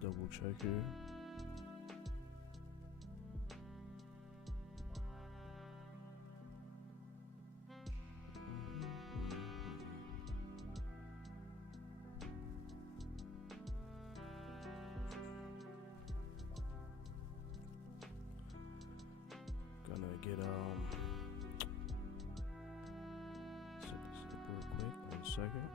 double check here. Gonna get set this up real quick. 1 second.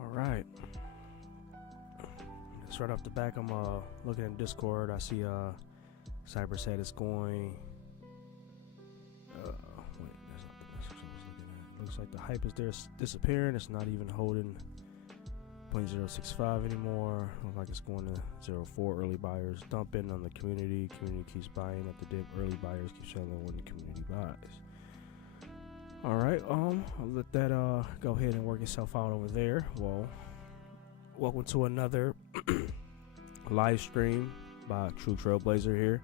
Alright. Just right off the back, I'm looking in Discord. I see Cyber said it's going. Wait, that's not the message I was looking at. Looks like the hype is there disappearing. It's not even holding 0.065 anymore. Looks like it's going to 0.4. Early buyers dumping on the community. Community keeps buying at the dip. Early buyers keep selling when the community buys. Alright, I'll let that go ahead and work itself out over there. Well, welcome to another live stream by True Trailblazer here.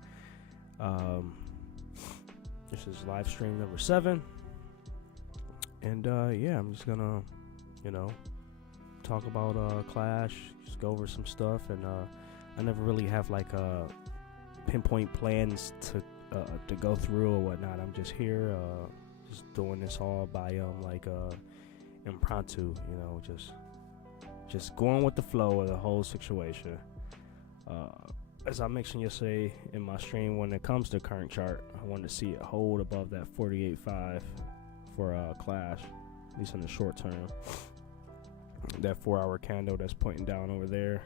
This is live stream number 7. And yeah, I'm just gonna, talk about Clash, just go over some stuff, and I never really have like pinpoint plans to go through or whatnot. I'm just here just doing this all by impromptu, just going with the flow of the whole situation. As I mentioned yesterday in my stream, when it comes to current chart, I wanted to see it hold above that 48.5 for Clash, at least in the short term. That 4-hour candle that's pointing down over there,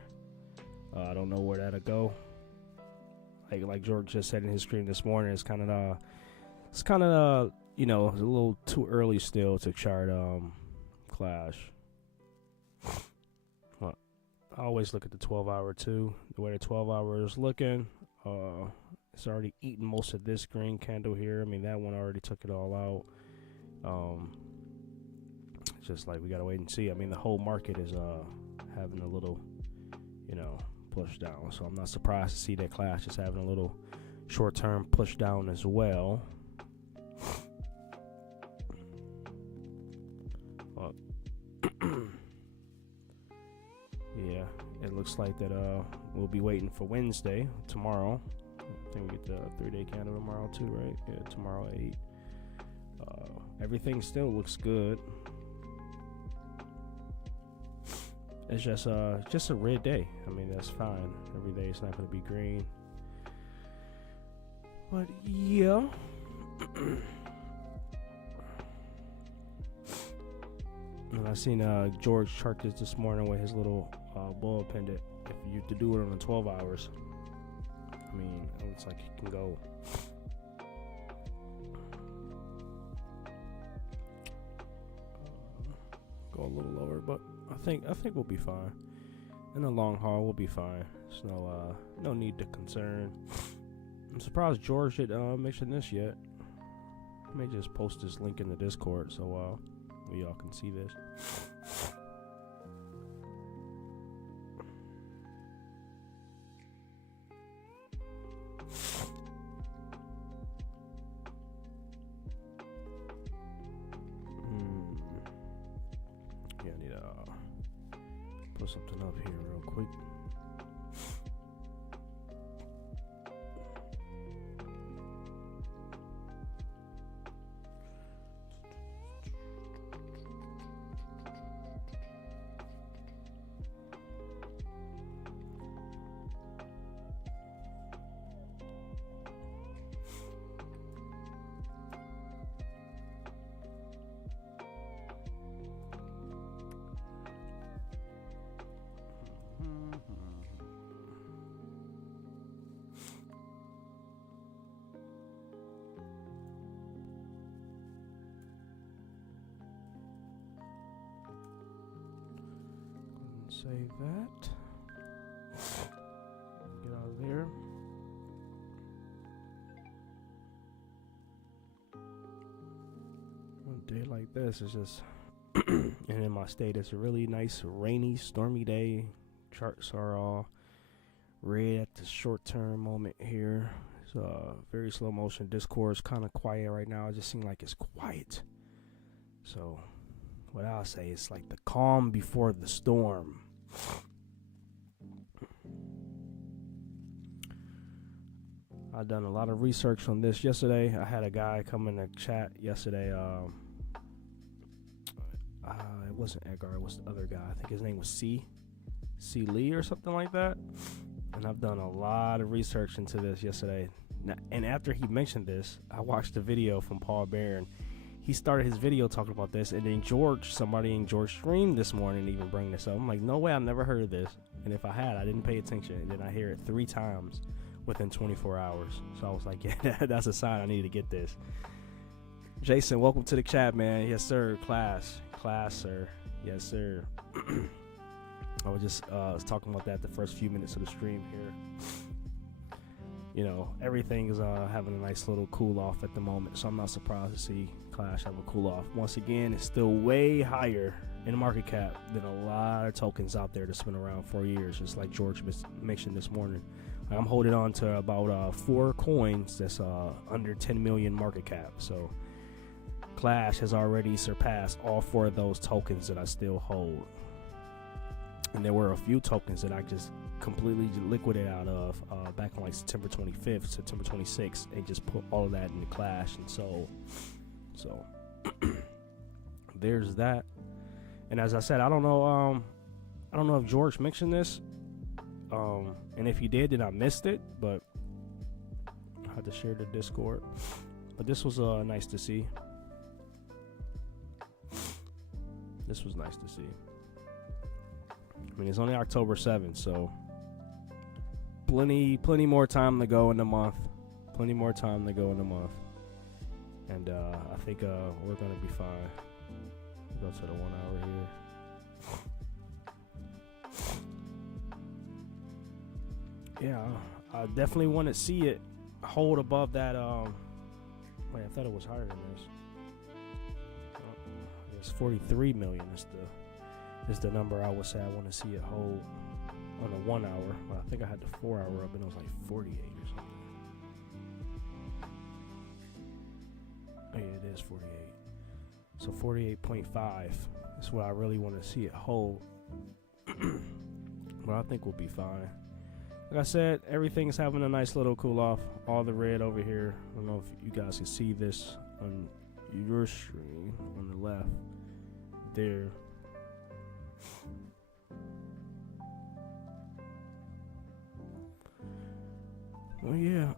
I don't know where that'll go. Like George just said in his stream this morning, it's kind of a little too early still to chart Clash. Well, I always look at the 12-hour too. The way the 12-hour is looking, it's already eaten most of this green candle here. I mean, that one already took it all out. It's just like we gotta wait and see. I mean, the whole market is having a little, push down. So I'm not surprised to see that Clash is having a little short-term push down as well. Yeah, it looks like that we'll be waiting for Wednesday, tomorrow. I think we get the 3-day candle tomorrow too, right? Yeah, tomorrow at 8. Everything still looks good. It's just a red day. I mean, that's fine. Every day it's not going to be green. But yeah. And I seen George chart this morning with his little bull pendant. If you to do it on the 12 hours, I mean, it looks like he can go. Go a little lower, but I think we'll be fine. In the long haul, we'll be fine. There's no need to concern. I'm surprised George didn't mention this yet. I may just post this link in the Discord so y'all can see this. Yeah, I need to put something up here real quick. Save that. Get out of there. One day like this is just And in my state, it's a really nice, rainy, stormy day. Charts are all red at the short-term moment here. It's very slow motion. Discord is kind of quiet right now. It just seems like it's quiet. So what I'll say is like the calm before the storm. I done a lot of research on this yesterday. I had a guy come in the chat yesterday. It wasn't Edgar, it was the other guy. I think his name was C Lee or something like that. And I've done a lot of research into this yesterday. And after he mentioned this, I watched a video from Paul Barron. He started his video talking about this, and then somebody in George stream this morning even bring this up. I'm like, no way, I've never heard of this. And if I had, I didn't pay attention. And then I hear it 3 times within 24 hours. So I was like, yeah, that's a sign I need to get this. Jason, welcome to the chat, man. Yes, sir. Class, sir. Yes, sir. I was just talking about that the first few minutes of the stream here. You know, everything is having a nice little cool off at the moment, so I'm not surprised to see Clash have a cool off. Once again, it's still way higher in market cap than a lot of tokens out there that's been around for years, just like George mentioned this morning. I'm holding on to about 4 coins that's under 10 million market cap. So Clash has already surpassed all 4 of those tokens that I still hold. And there were a few tokens that I just completely liquidated out of back on like September 25th, September 26th, and just put all of that in the Clash and sold. So there's that. And as I said, I don't know if George mentioned this. And if he did, then I missed it, but I had to share the Discord. But this was nice to see. This was nice to see. I mean, it's only October 7th, so plenty more time to go in the month. And I think we're gonna be fine. Go to the 1 hour here. Yeah, I definitely want to see it hold above that. Wait, I thought it was higher than this. It's 43 million. Is the number I would say I want to see it hold on the 1 hour. Well, I think I had the 4 hour up and it was like 48 or something. Oh yeah, it is 48. So 48.5 is what I really want to see it hold. But I think we'll be fine. Like I said, everything is having a nice little cool off. All the red over here. I don't know if you guys can see this on your screen on the left there. Oh yeah.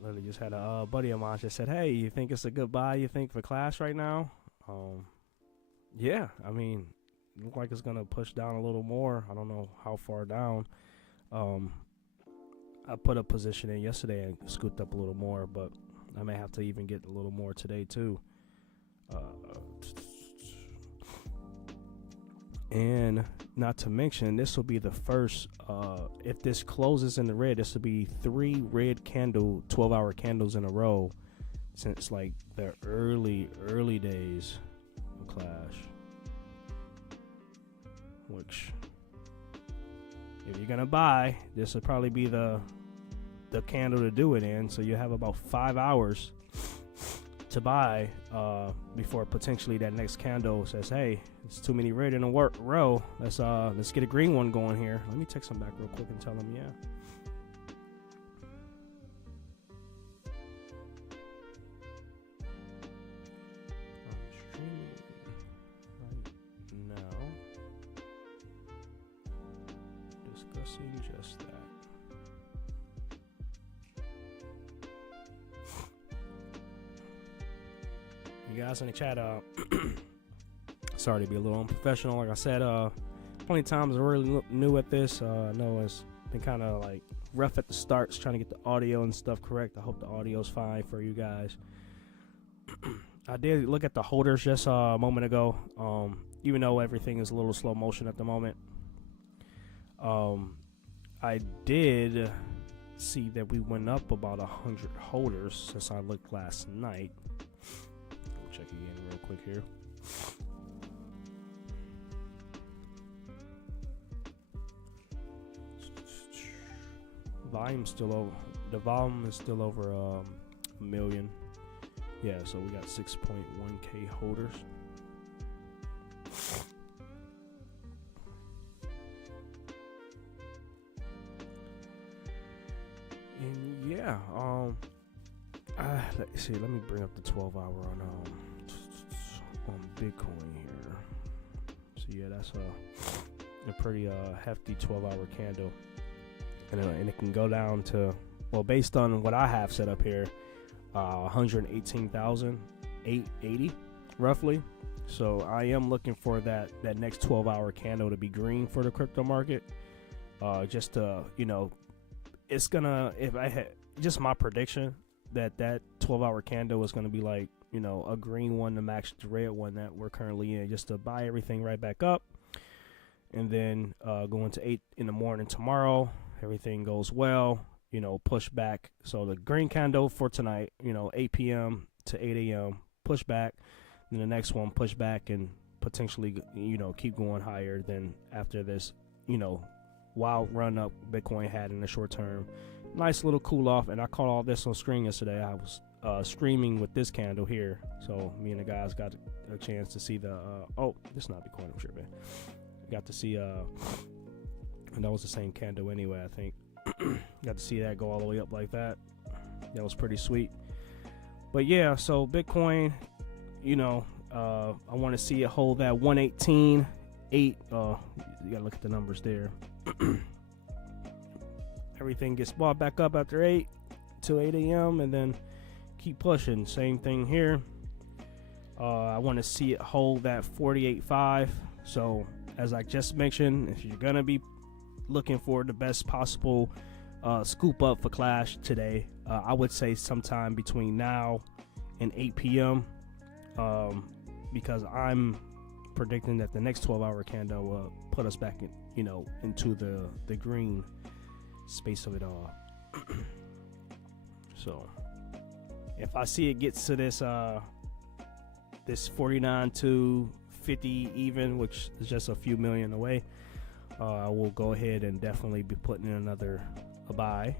Literally just had a buddy of mine just said, hey, you think it's a good buy, you think, for Clash right now? Yeah, I mean, look like it's gonna push down a little more. I don't know how far down. I put a position in yesterday and scooped up a little more, but I may have to even get a little more today too. And not to mention, this will be the first, if this closes in the red, this will be 3 red 12-hour candles in a row since like the early days of Clash. Which, if you're gonna buy, this will probably be the candle to do it in. So you have about 5 hours to buy before potentially that next candle says, hey, it's too many red in a row. Let's get a green one going here. Let me text them back real quick and tell them, yeah. I'm streaming right now, discussing just that. You guys in the chat, sorry to be a little unprofessional. Like I said, plenty of times I'm really new at this. I know it's been kind of like rough at the starts trying to get the audio and stuff correct. I hope the audio's fine for you guys. I did look at the holders just a moment ago. Even though everything is a little slow motion at the moment, I did see that we went up about 100 holders since I looked last night. here. The volume is still over a million. Yeah, so we got 6.1K holders. And yeah, let's see. Let me bring up the 12-hour on Bitcoin here. So yeah, that's a pretty hefty 12-hour candle, and it can go down to, well, based on what I have set up here, 118,880 roughly. So I am looking for that next 12-hour candle to be green for the crypto market. Just to, it's gonna, if I had just my prediction that 12-hour candle is gonna be like, a green one to match the red one that we're currently in, just to buy everything right back up. And then going to 8 in the morning tomorrow, everything goes well, push back. So the green candle for tonight, 8 p.m. to 8 a.m. push back. Then the next one push back and potentially, keep going higher than after this, wild run up Bitcoin had in the short term. Nice little cool off. And I caught all this on screen yesterday. I was streaming with this candle here. So me and the guys got a chance to see the, this is not Bitcoin, I'm sure, man. Got to see, and that was the same candle anyway, I think. Got to see that go all the way up like that. That was pretty sweet. But yeah, so Bitcoin, I want to see it hold that 118.8. You gotta look at the numbers there. Everything gets bought back up after 8 to 8 a.m. and then keep pushing. Same thing here. I want to see it hold that 48.5. So as I just mentioned, if you're gonna be looking for the best possible scoop up for Clash today, I would say sometime between now and 8 p.m. Because I'm predicting that the next 12-hour candle will put us back in, into the green space of it all. So if I see it gets to this 49 to 50 even, which is just a few million away, I will go ahead and definitely be putting in a buy.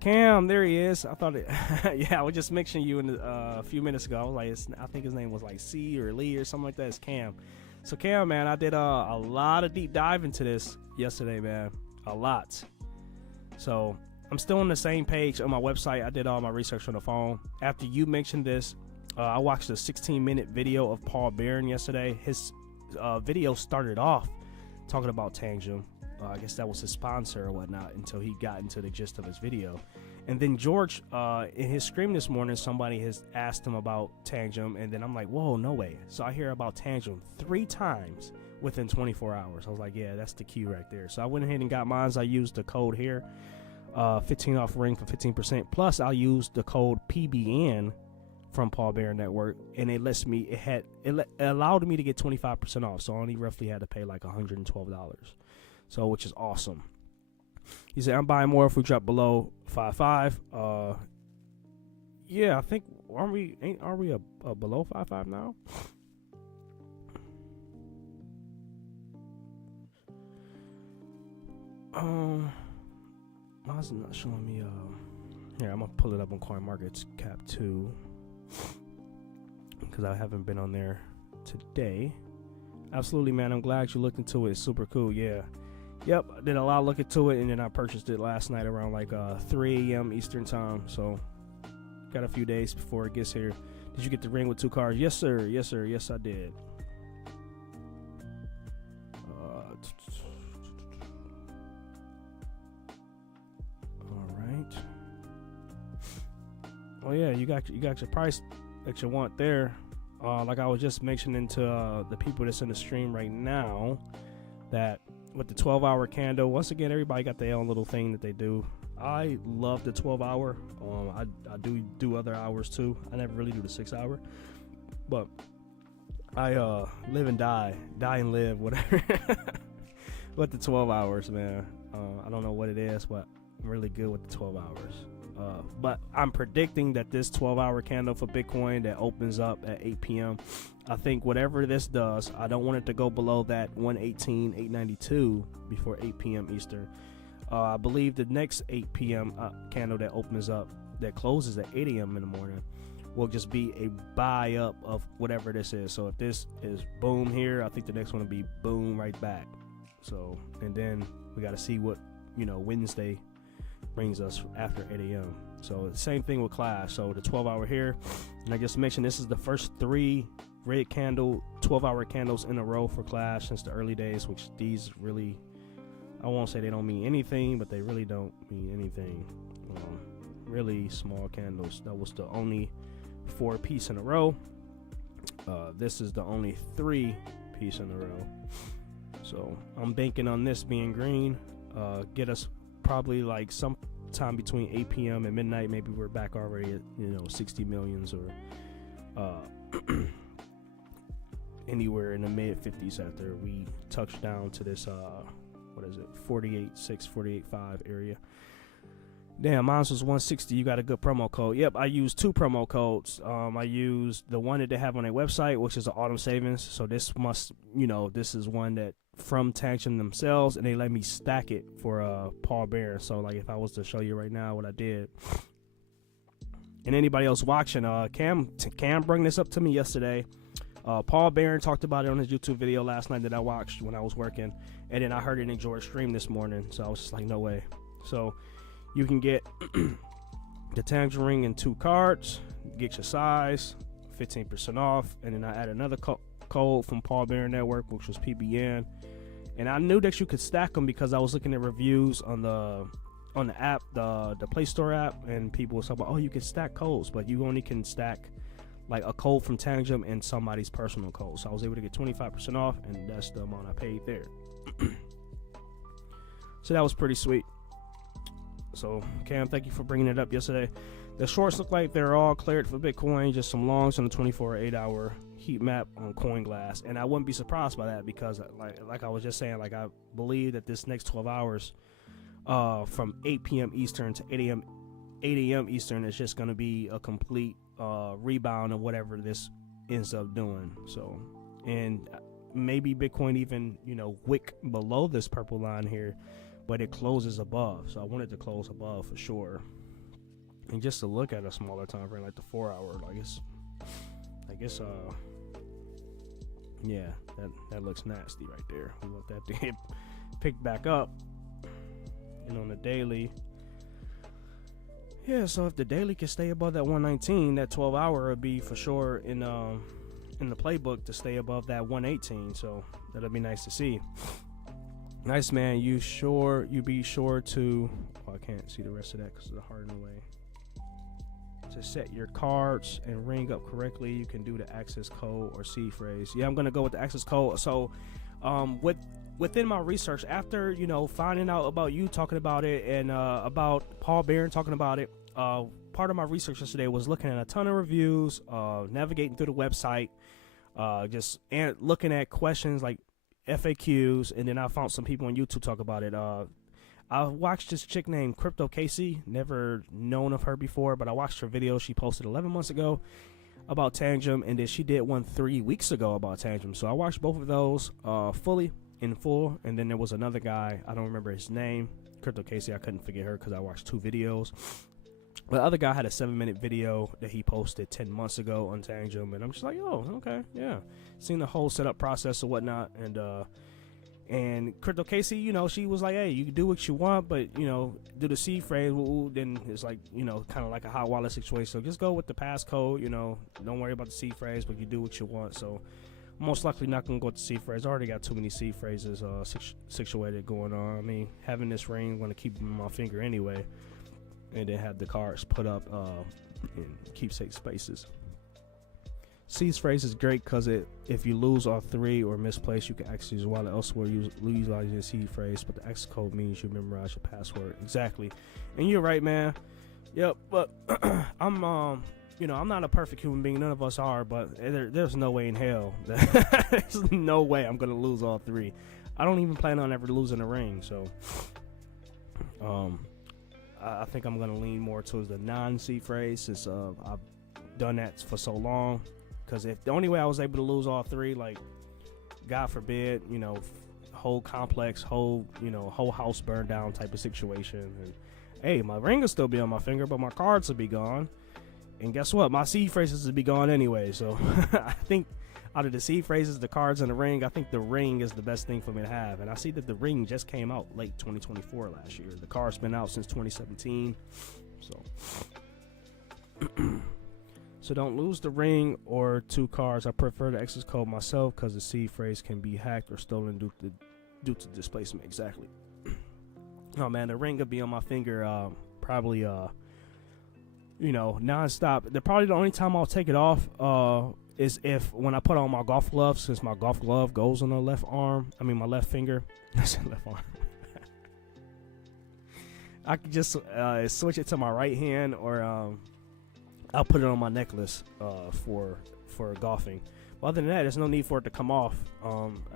Cam, there he is. I thought it. Yeah, I was just mentioning you a few minutes ago. I was like, I think his name was like C or Lee or something like that. It's Cam. So Cam, man, I did a lot of deep dive into this yesterday, man. A lot. So I'm still on the same page on my website. I did all my research on the phone. After you mentioned this, I watched a 16-minute video of Paul Barron yesterday. His video started off talking about Tangem. I guess that was his sponsor or whatnot until he got into the gist of his video. And then George, in his stream this morning, somebody has asked him about Tangem. And then I'm like, whoa, no way. So I hear about Tangem 3 times within 24 hours. I was like, yeah, that's the key right there. So I went ahead and got mine. I used the code here, 15 off ring for 15%. Plus, I used the code PBN from Paul Barron Network, and it lets me. It allowed me to get 25% off. So I only roughly had to pay like $112. So, which is awesome. He said, I'm buying more if we drop below 5.5. Yeah, I think, aren't we below 5.5 now? Why is it not showing me, here, I'm gonna pull it up on CoinMarketCap too, because I haven't been on there today. Absolutely, man. I'm glad you looked into it. It's super cool. Yeah. Yep, I did a lot of look into it, and then I purchased it last night around like 3 a.m. Eastern time. So, got a few days before it gets here. Did you get the ring with 2 cards? Yes, sir. Yes, sir. Yes, I did. All right. Oh yeah, you got your price that you want there. Like I was just mentioning to the people that's in the stream right now, that with the 12-hour candle, once again, everybody got their own little thing that they do. I love the 12-hour. I do other hours too. I never really do the 6-hour, but I live and die and live, whatever. With the 12 hours, man. I don't know what it is, but I'm really good with the 12 hours. But I'm predicting that this 12-hour candle for Bitcoin that opens up at 8 p.m. I think whatever this does, I don't want it to go below that 118.892 before 8 p.m. Eastern. I believe the next 8 p.m. Candle that opens up, that closes at 8 a.m. in the morning, will just be a buy up of whatever this is. So if this is boom here, I think the next one will be boom right back. So, and then we got to see what, Wednesday brings us after 8 a.m. So the same thing with Clash. So the 12-hour here, and I just mentioned this is the first 3 red candle 12-hour candles in a row for Clash since the early days, which these really, I won't say they don't mean anything, but they really don't mean anything. Really small candles. That was the only 4-piece in a row. This is the only 3-piece in a row. So I'm banking on this being green. Get us probably like sometime between 8 p.m. and midnight. Maybe we're back already at 60 millions or anywhere in the mid 50s after we touch down to this 48.6, 48.5 area. Damn, mine was 160. You got a good promo code. Yep, I used 2 promo codes. I used the one that they have on their website, which is the autumn savings. So this must, this is one that from Tangent themselves, and they let me stack it for Paul Barron. So like if I was to show you right now what I did, and anybody else watching, Cam brought this up to me yesterday. Paul Barron talked about it on his YouTube video last night that I watched when I was working, and then I heard it in George's stream this morning. So I was just like, no way. So you can get the Tangerine in 2 cards, get your size, 15% off, and then I add another code from Paul Barron Network, which was PBN. And I knew that you could stack them because I was looking at reviews on the app, the Play Store app, and people were talking about, you can stack codes, but you only can stack like a code from Tangent and somebody's personal code. So I was able to get 25% off, and that's the amount I paid there. So that was pretty sweet. So Cam, thank you for bringing it up yesterday. The shorts look like they're all cleared for Bitcoin, just some longs on the 24 or 8-hour heat map on CoinGlass, and I wouldn't be surprised by that because like I was just saying, like I believe that this next 12 hours from 8 p.m. Eastern to 8 a.m. Eastern is just going to be a complete rebound of whatever this ends up doing. So, and maybe Bitcoin even wick below this purple line here, but it closes above. So I wanted to close above for sure. And just to look at a smaller time frame, like the 4-hour, yeah, that looks nasty right there. We want that to get picked back up. And on the daily, yeah, so if the daily can stay above that 119, that 12-hour would be for sure in the playbook to stay above that 118. So that'll be nice to see. Nice, man. You be sure to, I can't see the rest of that because of the heart in the way. To set your cards and ring up correctly, you can do the access code or seed phrase. Yeah, I'm gonna go with the access code. So within my research, after finding out about you talking about it and about Paul Barron talking about it, part of my research yesterday was looking at a ton of reviews, navigating through the website, just looking at questions like FAQs, and then I found some people on YouTube talk about it. I watched this chick named Crypto Casey, never known of her before, but I watched her video she posted 11 months ago about Tangent, and then she did one 3 weeks ago about Tangent. So I watched both of those fully in full, and then there was another guy, I don't remember his name, Crypto Casey, I couldn't forget her because I watched 2 videos. The other guy had a 7-minute video that he posted 10 months ago on Tangent, and I'm just like, oh, okay, yeah. Seen the whole setup process or whatnot, and Crypto Casey, she was like, hey, you can do what you want, but, do the seed phrase, then it's like, kind of like a hot wallet situation. So just go with the passcode, don't worry about the seed phrase, but you do what you want. So most likely not going to go with the seed phrase. I already got too many seed phrases situated going on. I mean, having this ring, I'm going to keep them in my finger anyway, and then have the cards put up in keepsake spaces. Seed phrase is great because if you lose all 3 or misplace, you can access your wallet elsewhere utilizing your seed phrase, but the access code means you memorize your password. Exactly. And you're right, man. Yep, but I'm not a perfect human being. None of us are, but there's no way in hell. There's no way I'm going to lose all 3. I don't even plan on ever losing a ring, so I think I'm gonna lean more towards the non-seed phrase since I've done that for so long. Because if the only way I was able to lose all three, like God forbid, whole complex, whole house burned down type of situation, and hey, my ring will still be on my finger, but my cards will be gone. And guess what? My seed phrases will be gone anyway. So I think out of the seed phrases, the cards, and the ring, I think the ring is the best thing for me to have. And I see that the ring just came out late 2024 last year. The card's been out since 2017. So so don't lose the ring or 2 cards. I prefer the access code myself because the seed phrase can be hacked or stolen due to displacement. Exactly. Oh man, the ring will be on my finger probably nonstop. Probably the only time I'll take it off is if when I put on my golf gloves, since my golf glove goes on the left arm. I mean my left finger. I said left arm. I could just switch it to my right hand, or I'll put it on my necklace for golfing. But other than that, there's no need for it to come off.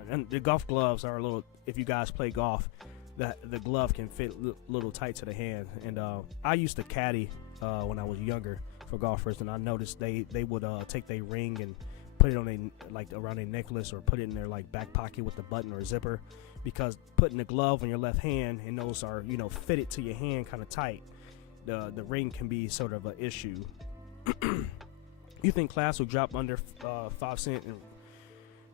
And the golf gloves are a little. If you guys play golf, the glove can fit a little tight to the hand. And I used to caddy when I was younger for golfers, and I noticed they would take their ring and put it on around their necklace, or put it in their back pocket with the button or zipper, because putting the glove on your left hand and those are fitted to your hand kind of tight, the ring can be sort of an issue. You think class will drop under 5 cent and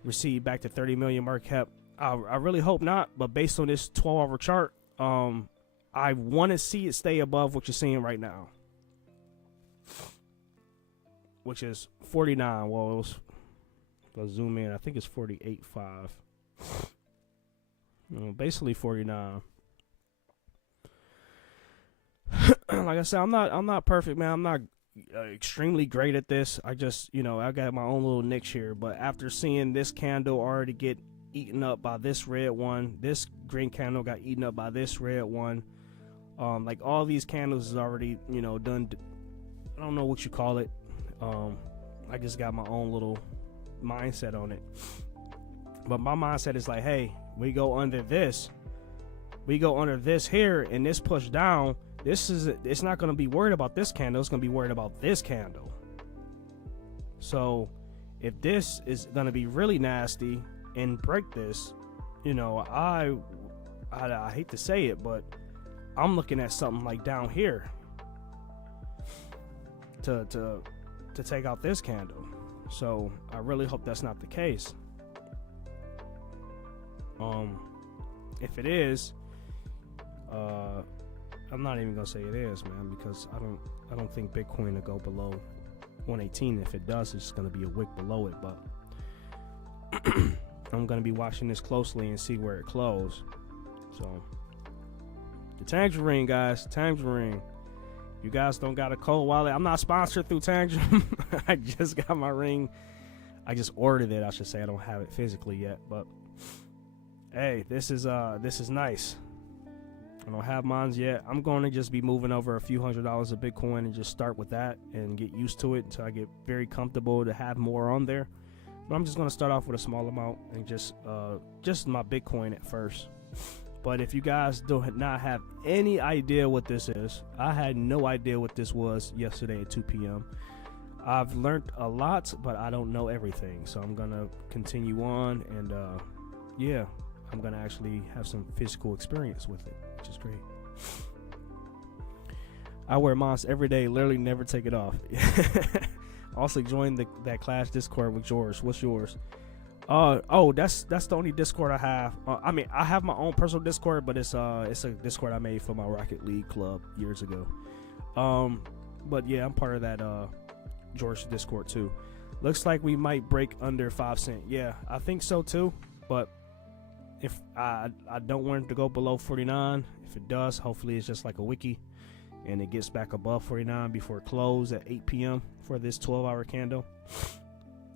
recede back to 30 million market cap? I really hope not, but based on this 12-hour chart, I want to see it stay above what you're seeing right now, which is 49. Well, it was, if I zoom in, I think it's 48.5. Basically 49. Like I said, I'm not perfect, man. I'm not extremely great at this. I just, I got my own little niche here. But after seeing this candle already get eaten up by this red one, this green candle got eaten up by this red one, all these candles is already done. I don't know what you call it. I just got my own little mindset on it. But my mindset is like, hey, we go under this here, and this push down. It's not going to be worried about this candle. It's going to be worried about this candle. So if this is going to be really nasty and break this, I hate to say it, but I'm looking at something like down here to take out this candle. So I really hope that's not the case. If it is, I'm not even gonna say it is, man, because I don't think Bitcoin will go below 118. If it does, it's gonna be a wick below it. But I'm gonna be watching this closely and see where it closes. So the Tangerine, guys, Tangerine. You guys don't got a cold wallet. I'm not sponsored through Tangerine. I just got my ring. I just ordered it, I should say. I don't have it physically yet, but hey, this is nice. I don't have mine yet. I'm going to just be moving over a few $100s of Bitcoin and just start with that and get used to it until I get very comfortable to have more on there. But I'm just going to start off with a small amount and just my Bitcoin at first. But if you guys do not have any idea what this is, I had no idea what this was yesterday at 2 p.m. I've learned a lot, but I don't know everything. So I'm going to continue on and I'm going to actually have some physical experience with it, which is great. I wear Mons every day, literally never take it off. Also join that Clash Discord with yours. What's yours? That's the only Discord I have. I mean, I have my own personal Discord, but it's a Discord I made for my Rocket League club years ago. But yeah, I'm part of that George Discord too. Looks like we might break under 5 cent. Yeah, I think so too. But if I don't want it to go below 49. If it does, hopefully it's just like a wiki and it gets back above 49 before it closes at 8 p.m. for this 12-hour candle.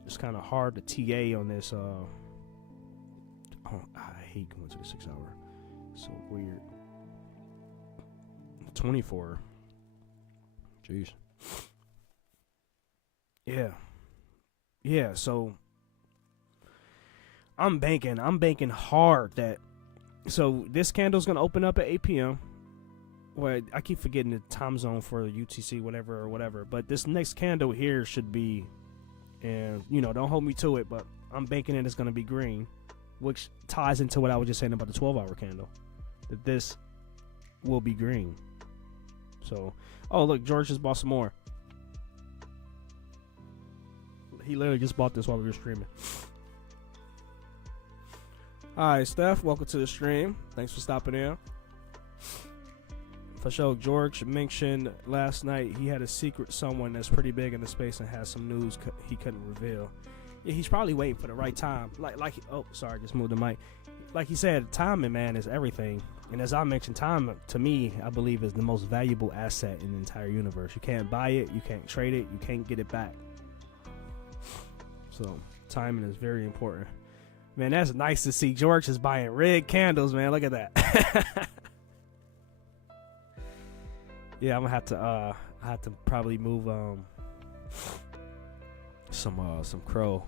It's kind of hard to TA on this. I hate going to the 6 hour. So weird. 24. Jeez. Yeah. So I'm banking hard that. So this candle's gonna open up at 8 p.m. well, I keep forgetting the time zone for UTC, whatever. But this next candle here should be, and don't hold me to it, but I'm banking it's going to be green, which ties into what I was just saying about the 12-hour candle, that this will be green. So, oh look, George just bought some more. He literally just bought this while we were streaming. Alright, Steph, welcome to the stream. Thanks for stopping in. For sure, George mentioned last night he had a secret someone that's pretty big in the space and has some news he couldn't reveal. Yeah, he's probably waiting for the right time. Oh, sorry, just moved the mic. Like he said, timing, man, is everything. And as I mentioned, time, to me, I believe is the most valuable asset in the entire universe. You can't buy it, you can't trade it, you can't get it back. So, timing is very important. Man, that's nice to see. George is buying red candles, man. Look at that. Yeah, I'm gonna have to probably move some crow.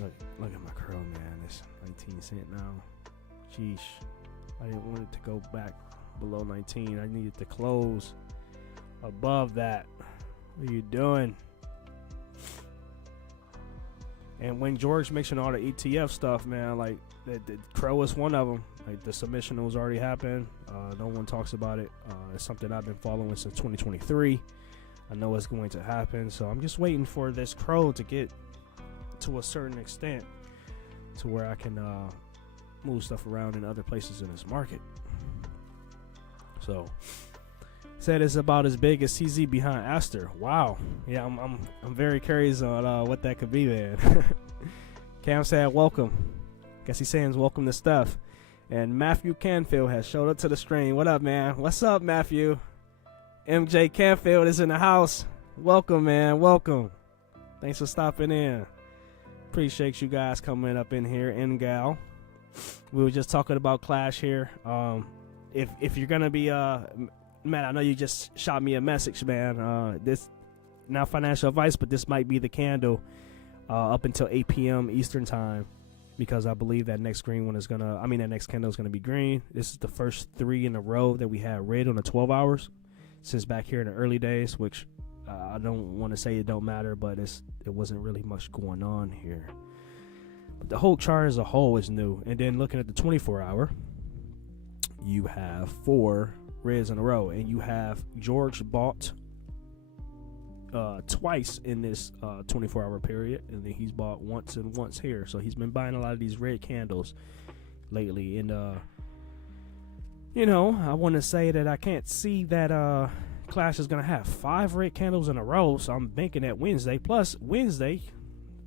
Look at my crow, man. It's 19 cents now. Sheesh. I didn't want it to go back below 19. I needed to close above that. What are you doing? And when George mentioned all the ETF stuff, man, like the crow is one of them. Like the submission was already happened. No one talks about it. It's something I've been following since 2023. I know it's going to happen, so I'm just waiting for this crow to get to a certain extent to where I can move stuff around in other places in this market. So said it's about as big as CZ behind Aster. Wow. Yeah, I'm very curious on what that could be, man. Cam said welcome. Guess he's saying welcome to Steph. And Matthew Canfield has showed up to the stream. What up, man? What's up, Matthew? MJ Canfield is in the house. Welcome, man. Welcome. Thanks for stopping in. Appreciate you guys coming up in here. Gal. We were just talking about Clash here. If you're gonna be man, I know you just shot me a message, man. This not financial advice, but this might be the candle up until 8 p.m. Eastern time, because I believe that next candle is gonna be green. This is the first 3 in a row that we had red on the 12 hours since back here in the early days, which I don't want to say it don't matter, but it wasn't really much going on here. But the whole chart as a whole is new. And then looking at the 24-hour, you have 4 reds in a row, and you have George bought twice in this 24-hour period, and then he's bought once and once here. So he's been buying a lot of these red candles lately, and I want to say that I can't see that Clash is gonna have 5 red candles in a row, so I'm banking at Wednesday. Plus Wednesday,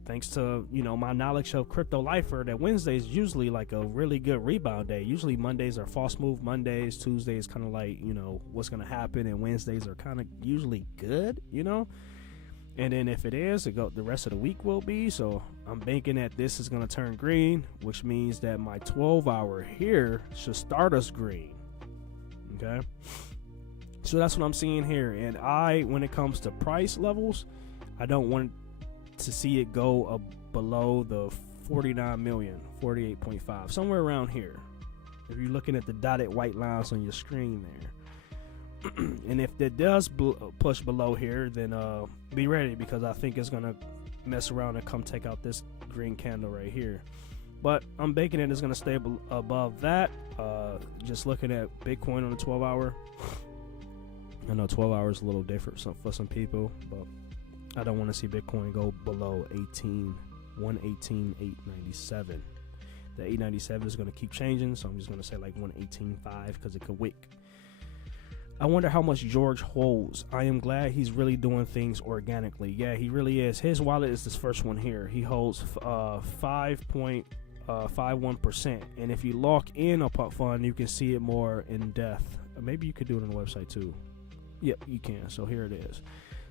thanks to my knowledge of Crypto Lifer, that Wednesday is usually like a really good rebound day. Usually Mondays are false move Mondays, Tuesdays kind of like what's gonna happen, and Wednesdays are kind of usually good, and then if it is, the rest of the week will be. So I'm banking that this is gonna turn green, which means that my 12-hour here should start us green. Okay, so that's what I'm seeing here. And when it comes to price levels, I don't want to see it go below the 49 million, 48.5, somewhere around here. If you're looking at the dotted white lines on your screen there. And if it does push below here, then be ready, because I think it's gonna mess around and come take out this green candle right here. But I'm banking it's gonna stay above that. Just looking at Bitcoin on the 12-hour. I know 12 hours is a little different for some people, but I don't want to see Bitcoin go below 118,897. The 897 is going to keep changing, so I'm just going to say like 118.5 because it could wick. I wonder how much George holds. I am glad he's really doing things organically. Yeah, he really is. His wallet is this first one here. He holds 5.51%. And if you lock in a pup fund, you can see it more in depth. Maybe you could do it on the website too. Yep, you can. So here it is.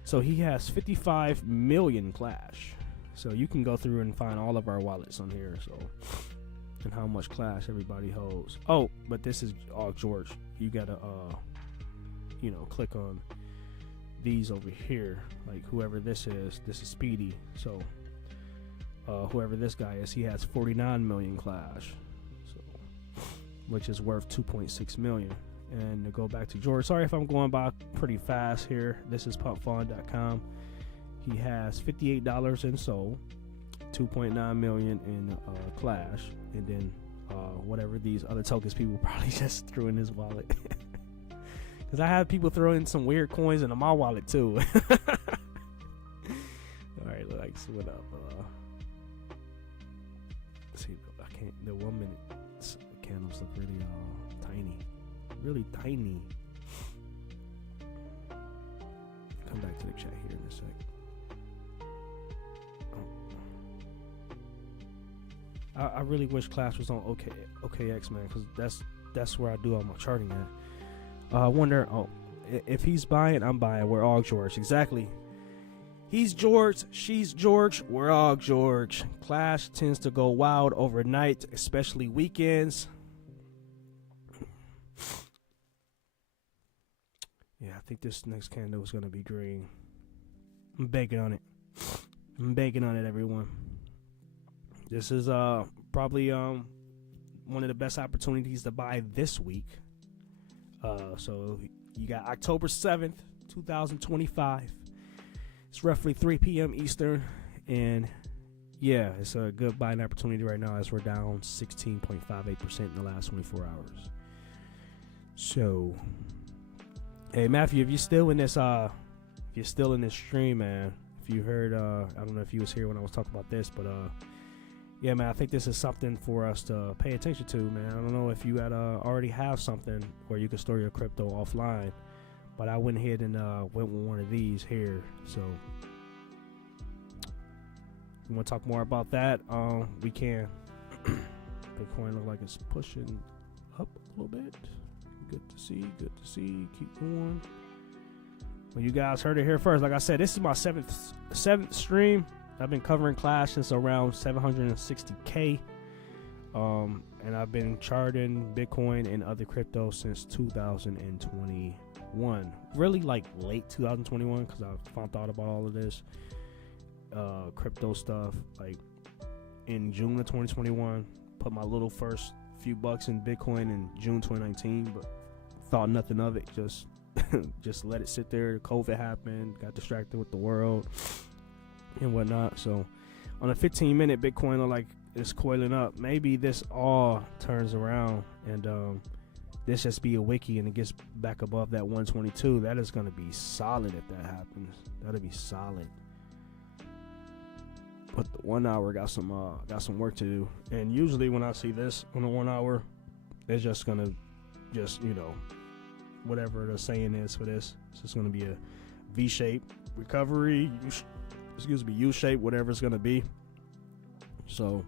So he has 55 million Clash. So you can go through and find all of our wallets on here. So, and how much Clash everybody holds. Oh, but this is all George. You gotta click on these over here. Like whoever this is Speedy. So whoever this guy is, he has 49 million Clash. So, which is worth 2.6 million. And to go back to George, sorry if I'm going by pretty fast here. This is pumpfund.com. He has $58 in Sol, 2.9 million in Clash, and then whatever these other tokens people probably just threw in his wallet. Because I had people throw in some weird coins into my wallet too. Alright, like, so what up? See, I can't. The 1 minute candles look really tiny. Really tiny. Come back to the chat here in a sec. I really wish Clash was on OKX, man, because that's where I do all my charting at. I wonder, if he's buying, I'm buying. We're all George. Exactly. He's George, she's George, we're all George. Clash tends to go wild overnight, especially weekends. Yeah, I think this next candle is going to be green. I'm banking on it. I'm banking on it, everyone. This is probably one of the best opportunities to buy this week. So you got October 7th, 2025. It's roughly 3 p.m. Eastern. And yeah, it's a good buying opportunity right now as we're down 16.58% in the last 24 hours. So, hey Matthew, if you're still in this stream, man, if you heard, I don't know if you was here when I was talking about this, but yeah, man, I think this is something for us to pay attention to, man. I don't know if you had already have something where you can store your crypto offline, but I went ahead and went with one of these here. So, you want to talk more about that? We can. Bitcoin look like it's pushing up a little bit. Good to see. Good to see. Keep going. Well, you guys heard it here first. Like I said, this is my seventh stream. I've been covering Clash since around 760K. And I've been charting Bitcoin and other crypto since 2021. Really like late 2021, because I thought about all of this crypto stuff like in June of 2021. Put my little first few bucks in Bitcoin in June 2019, but thought nothing of it. Just let it sit there. COVID happened, got distracted with the world and whatnot. So on a 15-minute, Bitcoin look like it's coiling up. Maybe this all turns around and this just be a wiki and it gets back above that 122. That is going to be solid if that happens. That'll be solid. But the 1 hour got some work to do. And usually when I see this on the 1 hour, it's just gonna whatever the saying is for this. It's just gonna be a V-shaped recovery. U-shape, whatever it's gonna be. So,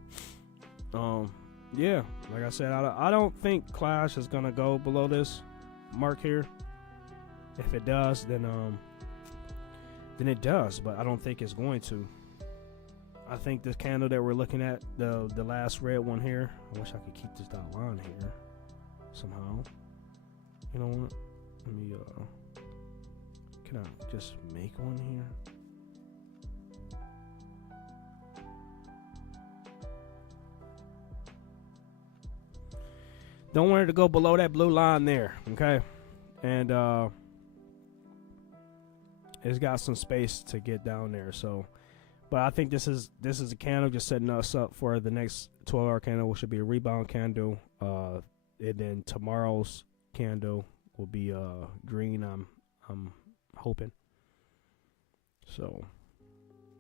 yeah, like I said, I don't think Clash is gonna go below this mark here. If it does, then it does, but I don't think it's going to. I think this candle that we're looking at, the last red one here, I wish I could keep this dot line here somehow. You know what? Let me can I just make one here? Don't want it to go below that blue line there, okay? And it's got some space to get down there, so. But I think this is a candle just setting us up for the next 12-hour candle, which should be a rebound candle. And then tomorrow's candle will be green. I'm hoping. So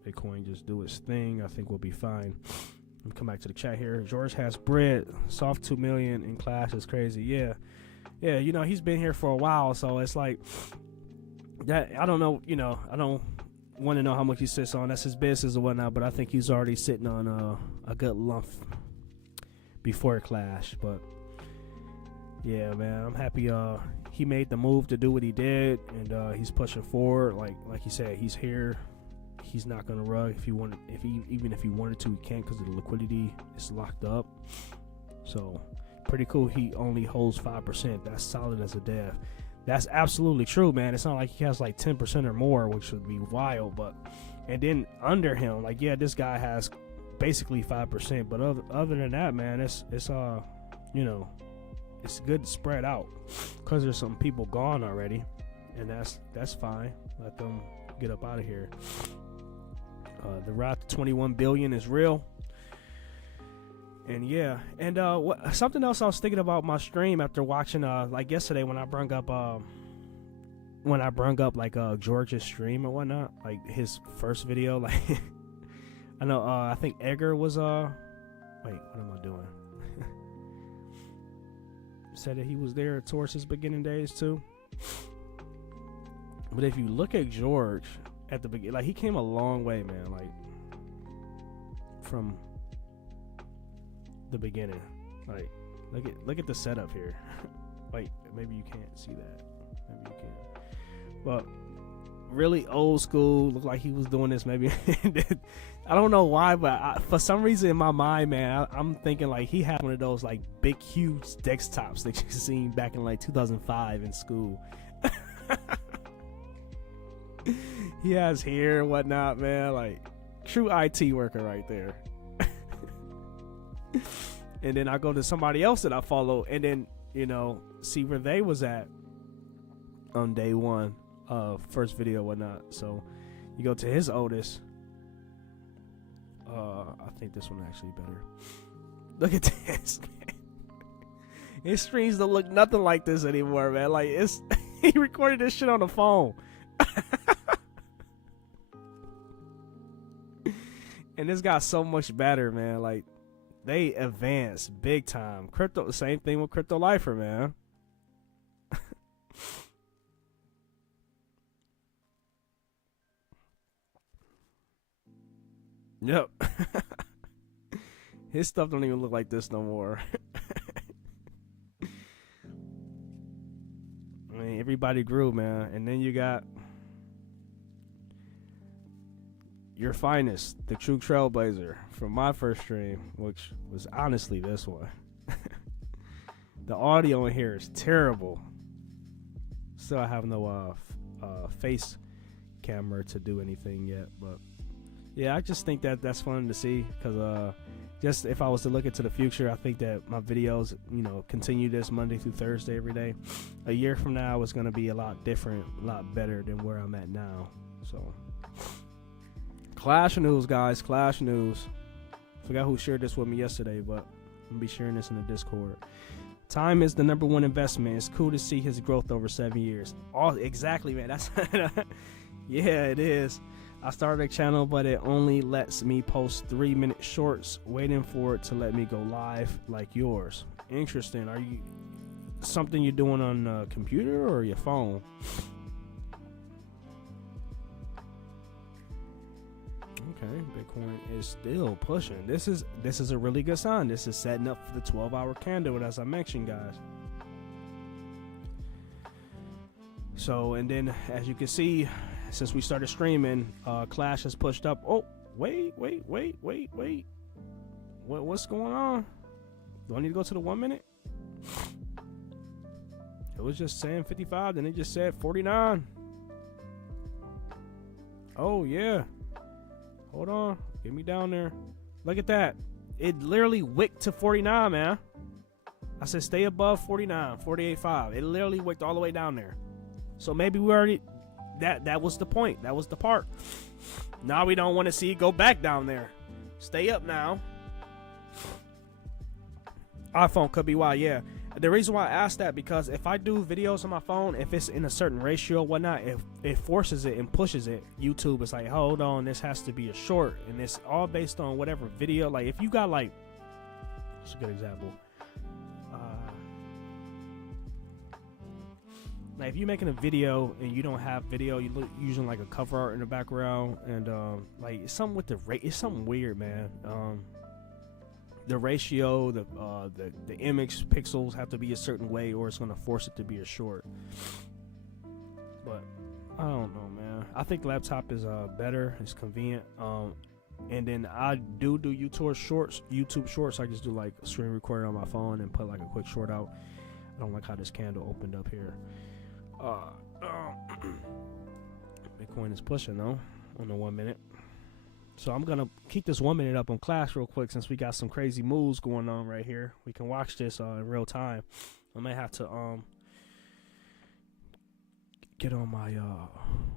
Bitcoin just do its thing. I think we'll be fine. Let me come back to the chat here. George has bread. Soft 2 million in Clash is crazy. Yeah. You know, he's been here for a while, so it's like that. I don't know. You know, I don't want to know how much he sits on. That's his business or whatnot, but I think he's already sitting on a good lump before Clash. But yeah, man, I'm happy he made the move to do what he did, and he's pushing forward. Like he said, he's here. He's not gonna rug if he wanted. Even if he wanted to, he can't because the liquidity is locked up. So pretty cool. He only holds 5%. That's solid as a dev. That's absolutely true, man. It's not like he has like 10% or more, which would be wild. But and then under him, like, yeah, this guy has basically 5%. But other than that, man, it's you know, it's good to spread out because there's some people gone already, and that's fine. Let them get up out of here. The route to 21 billion is real. And yeah, and something else I was thinking about my stream after watching like yesterday when I brung up like George's stream or whatnot, like his first video, like I know I think Edgar was wait, what am I doing? Said that he was there towards his beginning days too. But if you look at George at the beginning, like he came a long way, man, like from the beginning. Like look at the setup here. Wait, maybe you can't see that. Maybe you can. But really old school, looked like he was doing this maybe. I don't know why, but for some reason in my mind, man, I'm thinking like he had one of those like big huge desktops that you seen back in like 2005 in school. He has hair and whatnot, man, like true IT worker right there. And then I go to somebody else that I follow, and then see where they was at on day one of first video, whatnot. So you go to his oldest. I think this one actually better. Look at this, man. His streams don't look nothing like this anymore, man. Like he recorded this shit on the phone. And this got so much better, man. Like they advanced big time. Crypto, the same thing with Crypto Lifer, man. Yep. His stuff don't even look like this no more. I mean, everybody grew, man. And then you got your finest, the true trailblazer from my first stream, which was honestly this one. The audio in here is terrible. Still, I have no face camera to do anything yet, but yeah, I just think that that's fun to see, because just if I was to look into the future, I think that my videos, continue this Monday through Thursday every day. A year from now, it's going to be a lot different, a lot better than where I'm at now. So, Clash news, guys, Clash news. Forgot who shared this with me yesterday, but I'm going to be sharing this in the Discord. Time is the #1 investment. It's cool to see his growth over 7 years. Exactly, man. That's yeah, it is. I started a channel, but it only lets me post 3-minute shorts, waiting for it to let me go live like yours. Interesting. Are you something you're doing on a computer or your phone? Okay, Bitcoin is still pushing. This is a really good sign. This is setting up for the 12-hour candle, as I mentioned, guys. So, and then as you can see, since we started streaming, Clash has pushed up. Oh, wait. What's going on? Do I need to go to the 1 minute? It was just saying 55, then it just said 49. Oh, yeah. Hold on. Get me down there. Look at that. It literally wicked to 49, man. I said stay above 49, 48.5. It literally wicked all the way down there. So maybe we already... That was the point. That was the part. Now we don't want to see it go back down there. Stay up now. iPhone could be why, yeah. The reason why I asked that, because if I do videos on my phone, if it's in a certain ratio or whatnot, if it forces it and pushes it, YouTube is like, hold on, this has to be a short, and it's all based on whatever video. Like if you got like, that's a good example. Like if you're making a video and you don't have video, you look using like a cover art in the background, and like it's something with the rate. It's something weird, man. The ratio, the image pixels have to be a certain way, or it's gonna force it to be a short. But I don't know, man. I think laptop is better. It's convenient. And then I do YouTube shorts. I just do like a screen recording on my phone and put like a quick short out. I don't like how this candle opened up here. Bitcoin is pushing though on the 1 minute. So I'm gonna keep this 1 minute up on Clash real quick, since we got some crazy moves going on right here. We can watch this in real time I may have to get on my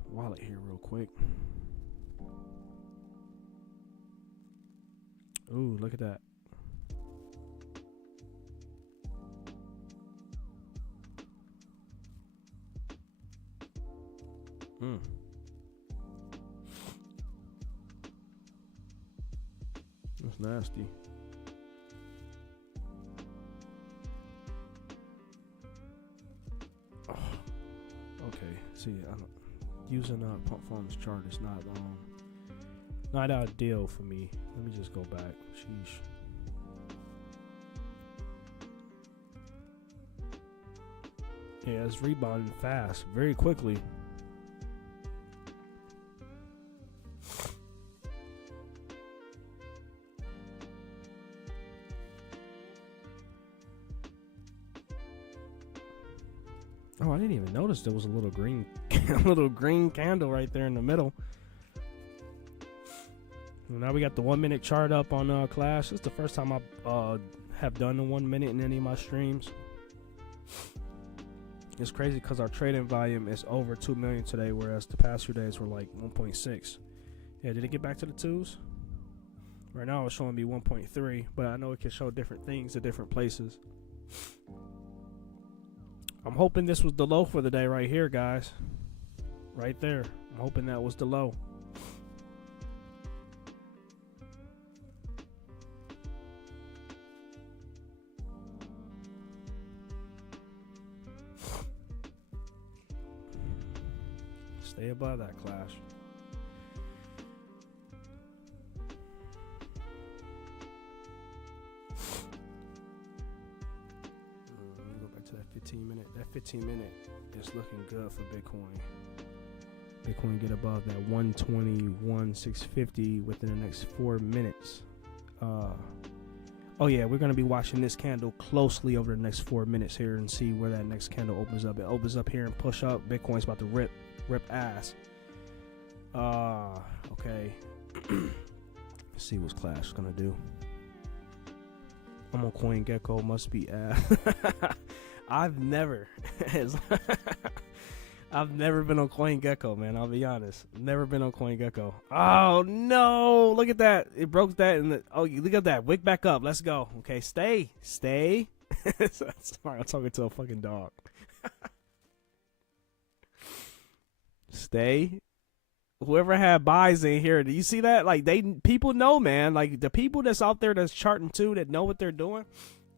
wallet here real quick. Ooh, look at that. That's nasty. Oh, okay. See, using pump funds chart is not ideal for me. Let me just go back. Sheesh. Yeah, it's rebounding fast, very quickly. Oh, I didn't even notice there was a little green, candle right there in the middle. Now we got the 1 minute chart up on Clash. It's the first time I have done the 1 minute in any of my streams. It's crazy because our trading volume is over 2 million today, whereas the past few days were like 1.6. Yeah, did it get back to the twos? Right now it's showing me 1.3, but I know it can show different things at different places. I'm hoping this was the low for the day right here, guys. Right there. I'm hoping that was the low. Stay above that, Clash. Let me go back to that 15 minute. That 15 minute is looking good for Bitcoin. Bitcoin get above that 121,650 within the next 4 minutes. Oh yeah, we're gonna be watching this candle closely over the next 4 minutes here and see where that next candle opens up. It opens up here and push up. Bitcoin's about to rip ass. Okay. Let's see what's Clash gonna do. I'm on CoinGecko, must be ass. I've never been on CoinGecko, man. I'll be honest. Never been on CoinGecko. Oh no! Look at that. It broke that. Look at that. Wick back up. Let's go. Okay, stay. Sorry, I'm talking to a fucking dog. Stay. Whoever had buys in here, do you see that? Like people know, man. Like the people that's out there that's charting too, that know what they're doing.